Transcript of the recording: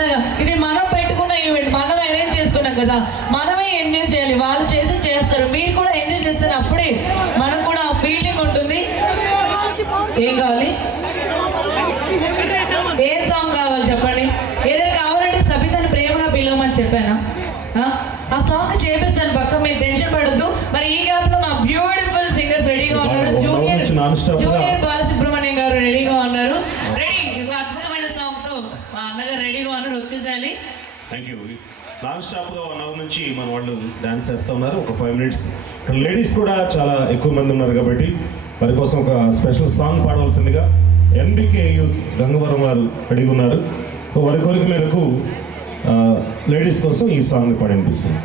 సరదాగా ఇది మనం పెట్టుకున్న ఈవెంట్, మనం అరేంజ్ చేసుకున్నాం కదా, మనమే ఎంజాయ్ చేయాలి. వాళ్ళు చేస్తారు, మీరు కూడా ఎంజాయ్ చేస్తారు. అప్పుడే మనకు కూడా ఆ ఫీలింగ్ ఉంటుంది. ఏం కావాలి, ఏం సాంగ్ కావాలి చెప్పండి. ఏదైనా కావాలంటే సబితని ప్రేమగా పిలవమని చెప్పానా? ఆ సాంగ్ చేపిస్తాను పక్క, మీరు టెన్షన్ పడద్దు. మరి ఈ గ్యాప్ లో మా బ్యూటిఫుల్ సింగర్స్ రెడీగా ఉన్నారు. జూనియర్ బాలసుబ్రహ్మణ్యం గారు రెడీగా ఉన్నారు. రెడీ, అద్భుతమైన సాంగ్ తో మా అన్నగారు రెడీగా ఉన్నారు, వచ్చేసేయాలి. Thank you. నాన్ స్టాప్ గా 1 hour నుంచి మన వాళ్ళు డాన్స్ చేస్తూ ఉన్నారు. ఒక 5 minutes. లేడీస్ కూడా చాలా ఎక్కువ మంది ఉన్నారు కాబట్టి వారి కోసం ఒక స్పెషల్ సాంగ్ పాడవలసిందిగా ఎన్బికే యూత్ గంగవరం వారు రెడీగా ఉన్నారు. వారి కోరిక మేరకు లేడీస్ కోసం ఈ సాంగ్ పాడనిపిస్తుంది.